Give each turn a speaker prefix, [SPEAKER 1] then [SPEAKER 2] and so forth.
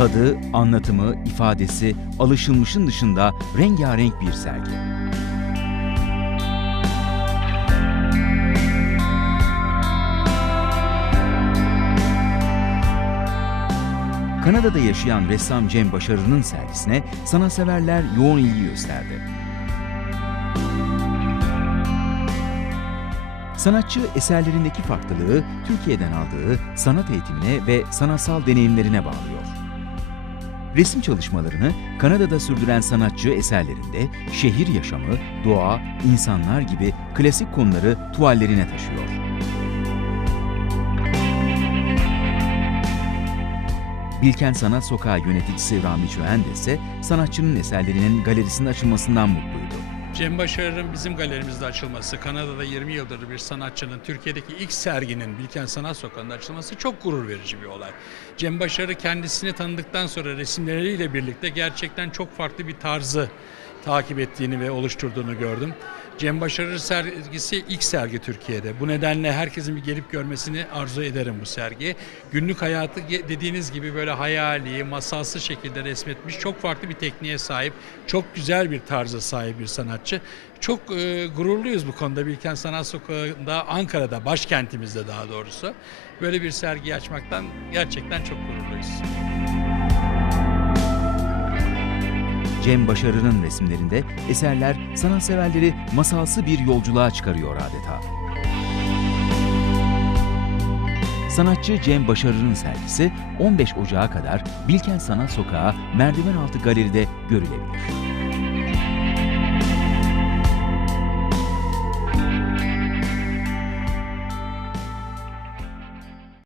[SPEAKER 1] Tadı, anlatımı, ifadesi alışılmışın dışında rengarenk bir sergi. Kanada'da yaşayan ressam Cem Başarı'nın sergisine sanatseverler yoğun ilgi gösterdi. Sanatçı eserlerindeki farklılığı Türkiye'den aldığı sanat eğitimine ve sanatsal deneyimlerine bağlıyor. Resim çalışmalarını Kanada'da sürdüren sanatçı eserlerinde şehir yaşamı, doğa, insanlar gibi klasik konuları tuvallerine taşıyor. Bilkent Sanat Sokağı yöneticisi Rami Çöğen de ise sanatçının eserlerinin galerisinin açılmasından mutluydu.
[SPEAKER 2] Cem Başarır'ın bizim galerimizde açılması, Kanada'da 20 yıldır bir sanatçının Türkiye'deki ilk serginin Bilkent Sanat Sokağı'nda açılması çok gurur verici bir olay. Cem Başarır kendisini tanıdıktan sonra resimleriyle birlikte gerçekten çok farklı bir tarzı takip ettiğini ve oluşturduğunu gördüm. Cem Başarır sergisi ilk sergi Türkiye'de. Bu nedenle herkesin bir gelip görmesini arzu ederim bu sergiyi. Günlük hayatı dediğiniz gibi böyle hayali, masalsı şekilde resmetmiş. Çok farklı bir tekniğe sahip, çok güzel bir tarza sahip bir sanatçı. Çok e, gururluyuz bu konuda Bilkent Sanat Sokağı'nda, Ankara'da, başkentimizde daha doğrusu. Böyle bir sergi açmaktan gerçekten çok gururluyuz.
[SPEAKER 1] Cem Başarı'nın resimlerinde eserler sanatseverleri masalsı bir yolculuğa çıkarıyor adeta. Sanatçı Cem Başarı'nın sergisi 15 Ocağı kadar Bilkent Sanat Sokağı Merdivenaltı Galeri'de görülebilir.